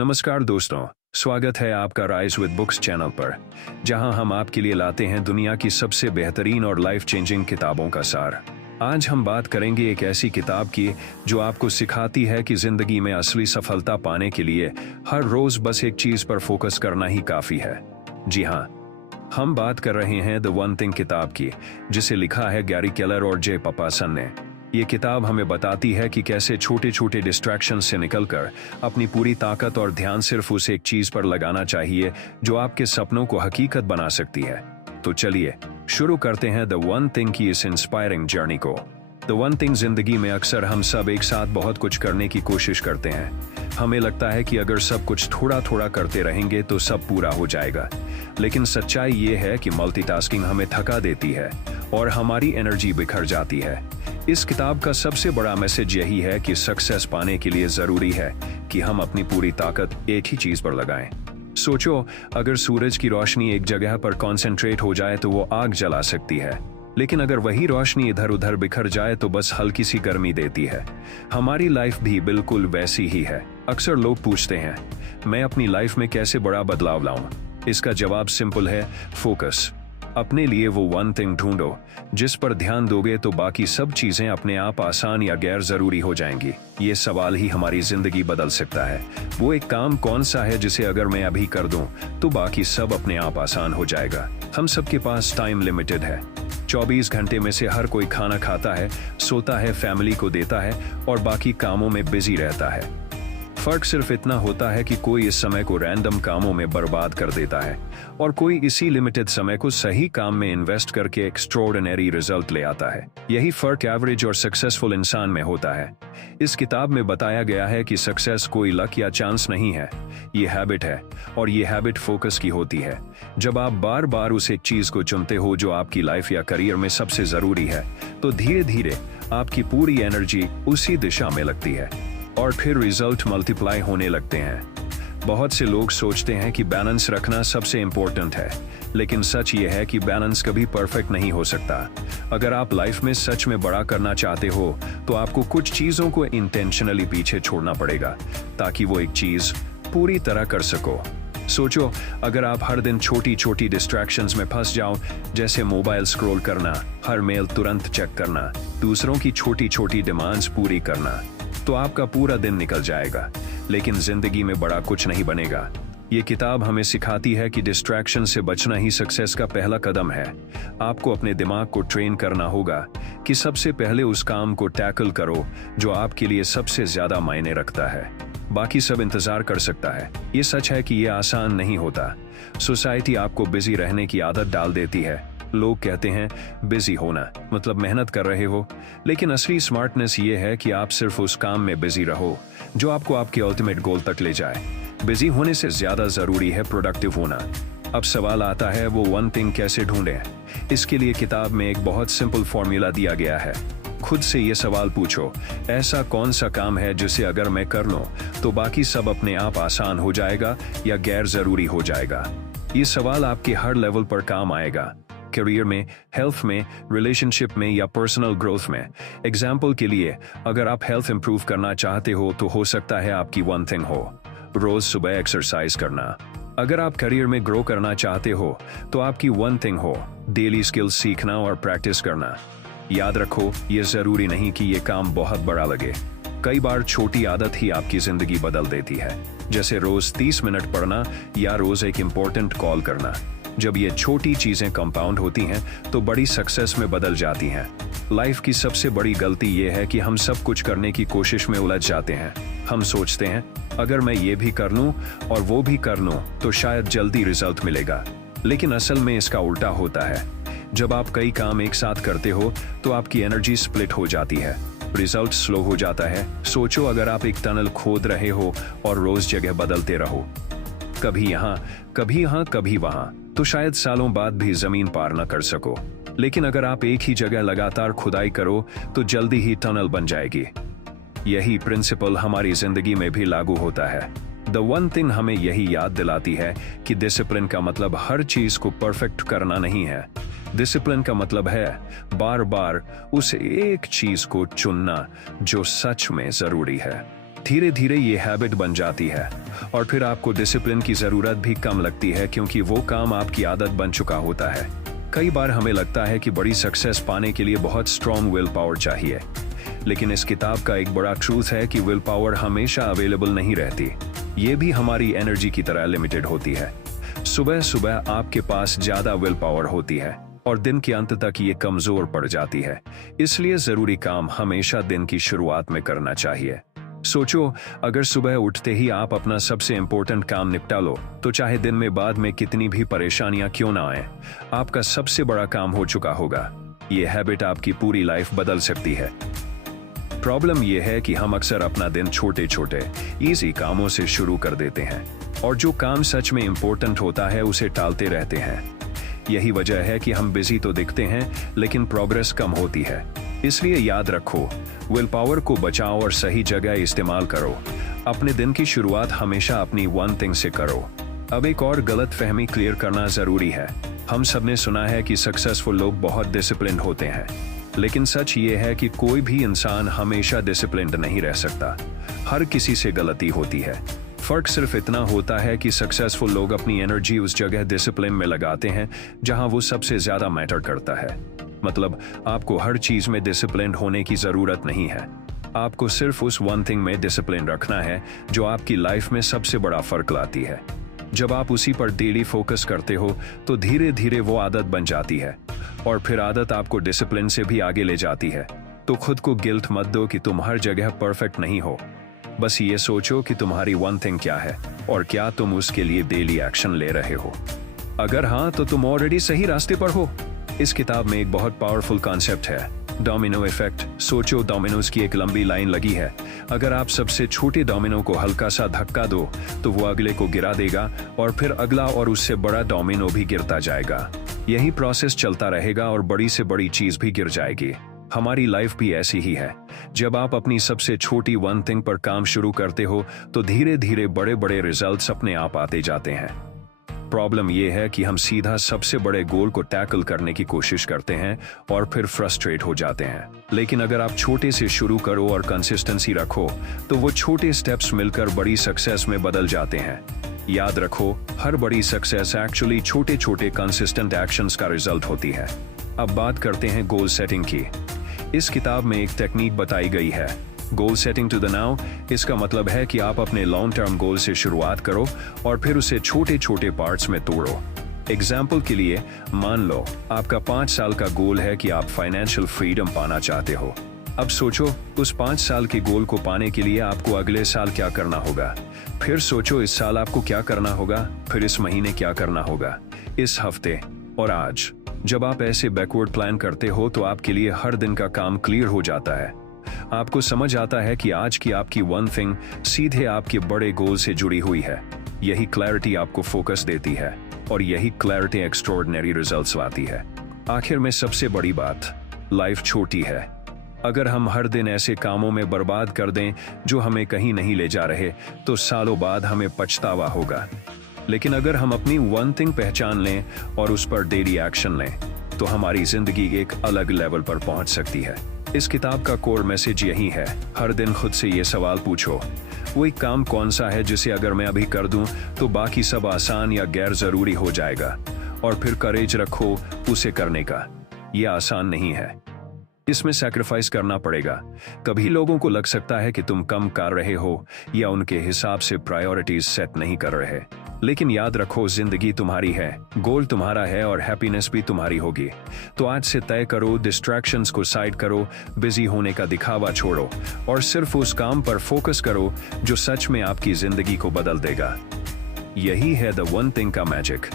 नमस्कार दोस्तों, स्वागत है आपका राइज विद बुक्स चैनल पर, जहां हम आपके लिए लाते हैं दुनिया की सबसे बेहतरीन और लाइफ चेंजिंग किताबों का सार। आज हम बात करेंगे एक ऐसी किताब की जो आपको सिखाती है कि जिंदगी में असली सफलता पाने के लिए हर रोज बस एक चीज पर फोकस करना ही काफी है। जी हाँ, हम बात कर रहे हैं द वन थिंग किताब की, जिसे लिखा है गैरी केलर और जे पपासन ने। ये किताब हमें बताती है कि कैसे छोटे छोटे डिस्ट्रैक्शन से निकलकर अपनी पूरी ताकत और ध्यान सिर्फ उस एक चीज पर लगाना चाहिए जो आपके सपनों को हकीकत बना सकती है। तो चलिए शुरू करते हैं द वन थिंग की इस इंस्पायरिंग जर्नी को। द वन थिंग जिंदगी में अक्सर हम सब एक साथ बहुत कुछ करने की कोशिश करते हैं। हमें लगता है कि अगर सब कुछ थोड़ा थोड़ा करते रहेंगे तो सब पूरा हो जाएगा, लेकिन सच्चाई ये है कि मल्टीटास्किंग हमें थका देती है और हमारी एनर्जी बिखर जाती है। इस किताब का सबसे बड़ा मैसेज यही है कि सक्सेस पाने के लिए जरूरी है कि हम अपनी पूरी ताकत एक ही चीज पर लगाएं। सोचो, अगर सूरज की रोशनी एक जगह पर कॉन्सेंट्रेट हो जाए तो वो आग जला सकती है, लेकिन अगर वही रोशनी इधर उधर बिखर जाए तो बस हल्की सी गर्मी देती है। हमारी लाइफ भी बिल्कुल वैसी ही है। अक्सर लोग पूछते हैं, मैं अपनी लाइफ में कैसे बड़ा बदलाव लाऊं? इसका जवाब सिंपल है, फोकस। अपने लिए वो वन थिंग ढूंढो जिस पर ध्यान दोगे तो बाकी सब चीजें अपने आप आसान या गैर जरूरी हो जाएंगी। ये सवाल ही हमारी जिंदगी बदल सकता है। वो एक काम कौन सा है जिसे अगर मैं अभी कर दूं तो बाकी सब अपने आप आसान हो जाएगा। हम सबके पास टाइम लिमिटेड है। 24 घंटे में से हर कोई खाना खाता है, सोता है, फैमिली को देता है और बाकी कामों में बिजी रहता है। फर्क सिर्फ इतना होता है कि कोई इस समय को रैंडम कामों में बर्बाद कर देता है और कोई इसी लिमिटेड समय को सही काम में इन्वेस्ट करके एक्स्ट्राऑर्डिनरी रिजल्ट ले आता है। यही फर्क एवरेज और सक्सेसफुल इंसान में होता है। इस किताब में बताया गया है कि सक्सेस कोई लक या चांस नहीं है, ये हैबिट है, और ये हैबिट फोकस की होती है। जब आप बार बार उस एक चीज को चुनते हो जो आपकी लाइफ या करियर में सबसे जरूरी है, तो धीरे धीरे आपकी पूरी एनर्जी उसी दिशा में लगती है और फिर रिजल्ट मल्टीप्लाई होने लगते हैं। बहुत से लोग सोचते हैं कि बैलेंस रखना सबसे इंपॉर्टेंट है, लेकिन सच ये है कि बैलेंस कभी परफेक्ट नहीं हो सकता। अगर आप लाइफ में सच में बड़ा करना चाहते हो तो आपको कुछ चीजों को इंटेंशनली पीछे छोड़ना पड़ेगा ताकि वो एक चीज पूरी तरह कर सको। सोचो, अगर आप हर दिन छोटी छोटी डिस्ट्रैक्शंस में फंस जाओ, जैसे मोबाइल स्क्रॉल करना, हर मेल तुरंत चेक करना, दूसरों की छोटी छोटी डिमांड्स पूरी करना, तो आपका पूरा दिन निकल जाएगा, लेकिन जिंदगी में बड़ा कुछ नहीं बनेगा। ये किताब हमें सिखाती है कि डिस्ट्रैक्शन से बचना ही सक्सेस का पहला कदम है। आपको अपने दिमाग को ट्रेन करना होगा कि सबसे पहले उस काम को टैकल करो जो आपके लिए सबसे ज्यादा मायने रखता है। बाकी सब इंतजार कर सकता है। ये सच है कि ये आसान नहीं होता। सोसाइटी आपको बिजी रहने की आदत डाल देती है। लोग कहते हैं बिजी होना मतलब मेहनत कर रहे हो, लेकिन असली स्मार्टनेस ये है कि आप सिर्फ उस काम में बिजी रहो जो आपको आपके अल्टीमेट गोल तक ले जाए। बिजी होने से ज्यादा जरूरी है प्रोडक्टिव होना। अब सवाल आता है, वो वन थिंग कैसे ढूंढें? इसके लिए किताब में एक बहुत सिंपल फॉर्मूला दिया गया है। खुद से ये सवाल पूछो, ऐसा कौन सा काम है जिसे अगर मैं कर लूं तो बाकी सब अपने आप आसान हो जाएगा या गैर जरूरी हो जाएगा? ये सवाल आपके हर लेवल पर काम आएगा, करियर में, हेल्थ में, रिलेशनशिप में या पर्सनल ग्रोथ में। एग्जाम्पल के लिए, अगर आप हेल्थ इंप्रूव करना चाहते हो तो हो सकता है आपकी वन थिंग हो रोज सुबह एक्सरसाइज करना। अगर आप करियर में ग्रो करना चाहते हो तो आपकी वन थिंग हो डेली स्किल्स सीखना और प्रैक्टिस करना। याद रखो, ये जरूरी नहीं कि ये काम बहुत बड़ा लगे। कई बार छोटी आदत ही आपकी जिंदगी बदल देती है, जैसे रोज 30 मिनट पढ़ना या रोज एक इंपॉर्टेंट कॉल करना। जब ये छोटी चीजें कंपाउंड होती हैं तो बड़ी सक्सेस में बदल जाती हैं। लाइफ की सबसे बड़ी गलती ये है कि हम सब कुछ करने की कोशिश में उलझ जाते हैं। हम सोचते हैं, अगर मैं ये भी कर लूं और वो भी कर लूं तो शायद जल्दी रिजल्ट मिलेगा, लेकिन असल में इसका उल्टा होता है। जब आप कई काम एक साथ करते हो तो आपकी एनर्जी स्प्लिट हो जाती है, रिजल्ट स्लो हो जाता है। सोचो, अगर आप एक टनल खोद रहे हो और रोज जगह बदलते रहो, कभी यहाँ कभी वहां, तो शायद सालों बाद भी जमीन पार न कर सको। लेकिन अगर आप एक ही जगह लगातार खुदाई करो तो जल्दी ही टनल बन जाएगी। यही प्रिंसिपल हमारी जिंदगी में भी लागू होता है। द वन थिंग हमें यही याद दिलाती है कि डिसिप्लिन का मतलब हर चीज को परफेक्ट करना नहीं है। डिसिप्लिन का मतलब है बार बार उस एक चीज को चुनना जो सच में जरूरी है। धीरे धीरे ये हैबिट बन जाती है और फिर आपको डिसिप्लिन की जरूरत भी कम लगती है क्योंकि वो काम आपकी आदत बन चुका होता है। कई बार हमें लगता है कि बड़ी सक्सेस पाने के लिए बहुत स्ट्रॉन्ग विल पावर चाहिए, लेकिन इस किताब का एक बड़ा ट्रूथ है कि विल पावर हमेशा अवेलेबल नहीं रहती। ये भी हमारी एनर्जी की तरह लिमिटेड होती है। सुबह सुबह आपके पास ज्यादा विल पावर होती है और दिन के अंत तक ये कमजोर पड़ जाती है। इसलिए जरूरी काम हमेशा दिन की शुरुआत में करना चाहिए। सोचो, अगर सुबह उठते ही आप अपना सबसे इंपॉर्टेंट काम निपटा लो, तो चाहे दिन में बाद में कितनी भी परेशानियां क्यों ना आए, आपका सबसे बड़ा काम हो चुका होगा। ये हैबिट आपकी पूरी लाइफ बदल सकती है। प्रॉब्लम यह है कि हम अक्सर अपना दिन छोटे छोटे इजी कामों से शुरू कर देते हैं और जो काम सच में इंपॉर्टेंट होता है उसे टालते रहते हैं। यही वजह है कि हम बिजी तो दिखते हैं लेकिन प्रोग्रेस कम होती है। इसलिए याद रखो, विल पावर को बचाओ और सही जगह इस्तेमाल करो। अपने दिन की शुरुआत हमेशा अपनी वन थिंग से करो। अब एक और गलत फहमी क्लियर करना जरूरी है। हम सब ने सुना है कि सक्सेसफुल लोग बहुत डिसिप्लिन्ड होते हैं, लेकिन सच ये है कि कोई भी इंसान हमेशा डिसिप्लिन्ड नहीं रह सकता। हर किसी से गलती होती है। फर्क सिर्फ इतना होता है कि सक्सेसफुल लोग अपनी एनर्जी उस जगह डिसिप्लिन में लगाते हैं जहां वो सबसे ज्यादा मैटर करता है। मतलब, आपको हर चीज में डिसिप्लिन होने की जरूरत नहीं है। आपको सिर्फ उस वन थिंग में डिसिप्लिन रखना है जो आपकी लाइफ में सबसे बड़ा फर्क लाती है। जब आप उसी पर डेली फोकस करते हो तो धीरे धीरे वो आदत बन जाती है और फिर आदत आपको डिसिप्लिन से भी आगे ले जाती है। तो खुद को गिल्ट मत दो कि तुम हर जगह परफेक्ट नहीं हो। बस ये सोचो कि तुम्हारी वन थिंग क्या है और क्या तुम उसके लिए डेली एक्शन ले रहे हो। अगर हाँ, तो तुम ऑलरेडी सही रास्ते पर हो। इस किताब में एक बहुत पावरफुल कॉन्सेप्ट है, डोमिनो इफेक्ट। सोचो, डोमिनोज की एक लंबी लाइन लगी है। अगर आप सबसे छोटे डोमिनो को हल्का सा धक्का दो तो वो अगले को गिरा देगा और फिर अगला और उससे बड़ा डोमिनो भी गिरता जाएगा। यही प्रोसेस चलता रहेगा और बड़ी से बड़ी चीज भी गिर जाएगी। हमारी लाइफ भी ऐसी ही है। जब आप अपनी सबसे छोटी वन थिंग पर काम शुरू करते हो तो धीरे धीरे बड़े बड़े रिजल्ट्स अपने आप आते जाते हैं। प्रॉब्लम यह है कि हम सीधा सबसे बड़े गोल को टैकल करने की कोशिश करते हैं और फिर फ्रस्ट्रेट हो जाते हैं। लेकिन अगर आप छोटे से शुरू करो और कंसिस्टेंसी रखो तो वो छोटे स्टेप्स मिलकर बड़ी सक्सेस में बदल जाते हैं। याद रखो, हर बड़ी सक्सेस एक्चुअली छोटे छोटे कंसिस्टेंट एक्शंस का रिजल्ट होती है। अब बात करते हैं गोल सेटिंग की। इस किताब में एक टेक्निक बताई गई है, goal setting to the now. इसका मतलब है कि आप अपने लॉन्ग टर्म गोल से शुरुआत करो और फिर उसे छोटे छोटे पार्ट्स में तोड़ो। एग्जाम्पल के लिए, मान लो आपका 5 साल का गोल है कि आप फाइनेंशियल फ्रीडम पाना चाहते हो। अब सोचो, उस 5 साल के गोल को पाने के लिए आपको अगले साल क्या करना होगा। फिर सोचो, इस साल आपको क्या करना होगा, फिर इस महीने क्या करना होगा, इस हफ्ते और आज। जब आप ऐसे बैकवर्ड प्लान करते हो तो आपके लिए हर दिन का काम क्लियर हो जाता है। आपको समझ आता है कि आज की आपकी वन थिंग सीधे आपके बड़े गोल से जुड़ी हुई है। यही क्लैरिटी आपको फोकस देती है और यही क्लैरिटी एक्स्ट्राऑर्डिनरी रिजल्ट्स लाती है। आखिर में सबसे बड़ी बात, लाइफ छोटी है। अगर हम हर दिन ऐसे कामों में बर्बाद कर दें जो हमें कहीं नहीं ले जा रहे, तो सालों बाद हमें पछतावा होगा। लेकिन अगर हम अपनी वन थिंग पहचान लें और उस पर डेली एक्शन लें, तो हमारी जिंदगी एक अलग लेवल पर पहुंच सकती है। इस किताब का कोर मैसेज यही है, हर दिन खुद से ये सवाल पूछो, वो एक काम कौन सा है जिसे अगर मैं अभी कर दूं तो बाकी सब आसान या गैर जरूरी हो जाएगा, और फिर करेज रखो उसे करने का। यह आसान नहीं है, इसमें सैक्रिफाइस करना पड़ेगा। कभी लोगों को लग सकता है कि तुम कम कर रहे हो या उनके हिसाब से प्रायोरिटीज सेट नहीं कर रहे, लेकिन याद रखो, जिंदगी तुम्हारी है, गोल तुम्हारा है और हैप्पीनेस भी तुम्हारी होगी। तो आज से तय करो, डिस्ट्रैक्शंस को साइड करो, बिजी होने का दिखावा छोड़ो और सिर्फ उस काम पर फोकस करो जो सच में आपकी जिंदगी को बदल देगा। यही है द वन थिंग का मैजिक।